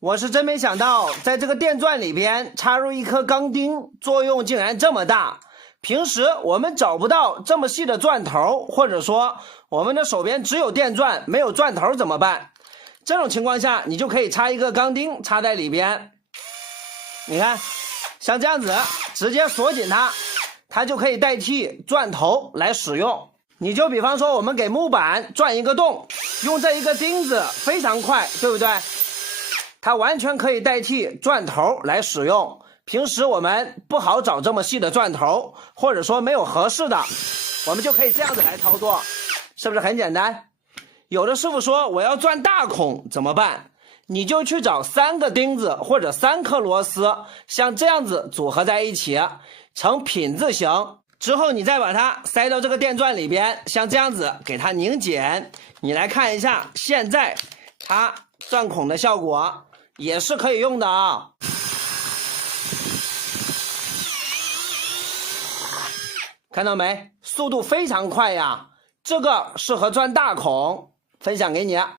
我是真没想到，在这个电钻里边插入一颗钢钉，作用竟然这么大。平时我们找不到这么细的钻头，或者说我们的手边只有电钻没有钻头怎么办？这种情况下，你就可以插一个钢钉插在里边。你看，像这样子，直接锁紧它，它就可以代替钻头来使用。你就比方说，我们给木板钻一个洞，用这一个钉子非常快，对不对？它完全可以代替钻头来使用。平时我们不好找这么细的钻头，或者说没有合适的，我们就可以这样子来操作，是不是很简单？有的师傅说我要钻大孔怎么办？你就去找3个钉子或者3颗螺丝，像这样子组合在一起，成品字形。之后你再把它塞到这个电钻里边，像这样子给它拧紧。你来看一下，现在它钻孔的效果也是可以用的啊。看到没？速度非常快呀，这个适合钻大孔，分享给你。